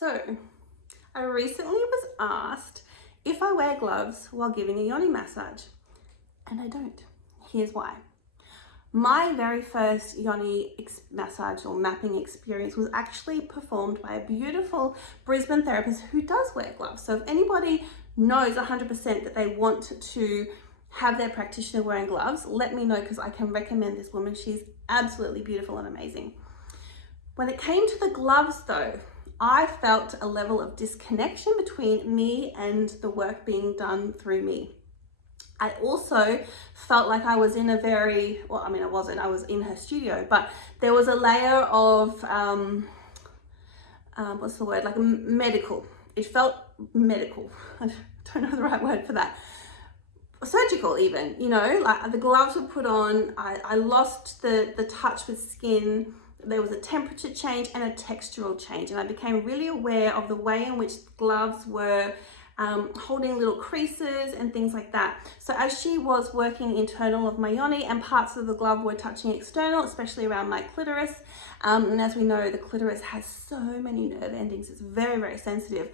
So, I recently was asked if I wear gloves while giving a yoni massage, and I don't. Here's why. My very first yoni massage or mapping experience was actually performed by a beautiful Brisbane therapist who does wear gloves. So if anybody knows 100% that they want to have their practitioner wearing gloves, let me know, because I can recommend this woman. She's absolutely beautiful and amazing. When it came to the gloves though, I felt a level of disconnection between me and the work being done through me. I also felt like I was in a very, well, I mean, I was in her studio, but there was a layer of, what's the word, like medical. It felt medical. I don't know the right word for that. Surgical even, you know, like the gloves were put on. I lost the touch with skin. There was a temperature change and a textural change, and I became really aware of the way in which gloves were holding little creases and things like that. So as she was working internal of my yoni and parts of the glove were touching external, especially around my clitoris, and as we know, the clitoris has so many nerve endings, it's very, very sensitive.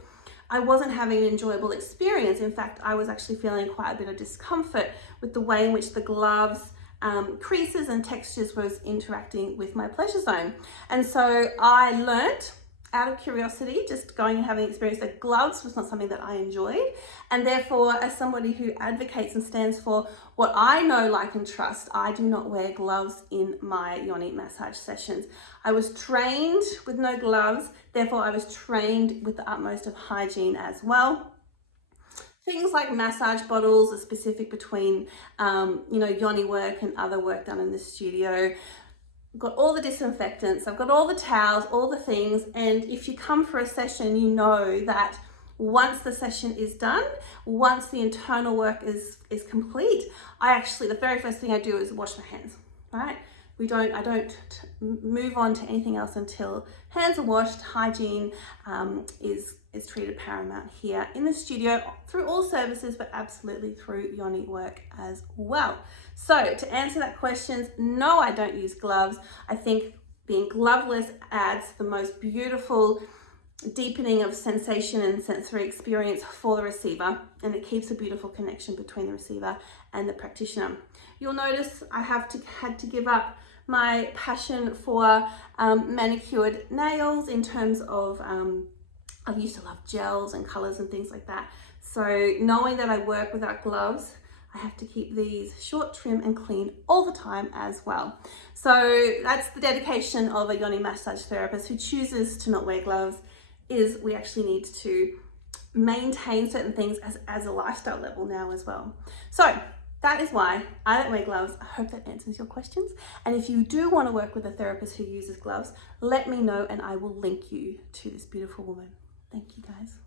I wasn't having an enjoyable experience. In fact, I was actually feeling quite a bit of discomfort with the way in which the gloves creases and textures was interacting with my pleasure zone. And so I learnt out of curiosity, just going and having an experience, that gloves was not something that I enjoyed. And therefore, as somebody who advocates and stands for what I know, like, and trust, I do not wear gloves in my yoni massage sessions. I was trained with no gloves, therefore I was trained with the utmost of hygiene as well. Things like massage bottles are specific between, you know, yoni work and other work done in the studio. I've got all the disinfectants, I've got all the towels, all the things. And if you come for a session, you know that once the session is done, once the internal work is complete, the very first thing I do is wash my hands, right? I don't move on to anything else until hands are washed. Hygiene is treated paramount here in the studio through all services, but absolutely through yoni work as well. So to answer that question, no, I don't use gloves. I think being gloveless adds the most beautiful deepening of sensation and sensory experience for the receiver, and it keeps a beautiful connection between the receiver and the practitioner. You'll notice I had to give up my passion for manicured nails in terms of I used to love gels and colors and things like that. So knowing that I work without gloves, I have to keep these short, trim and clean all the time as well. So that's the dedication of a yoni massage therapist who chooses to not wear gloves, is we actually need to maintain certain things as a lifestyle level now as well. So that is why I don't wear gloves. I hope that answers your questions. And if you do want to work with a therapist who uses gloves, let me know and I will link you to this beautiful woman. Thank you guys.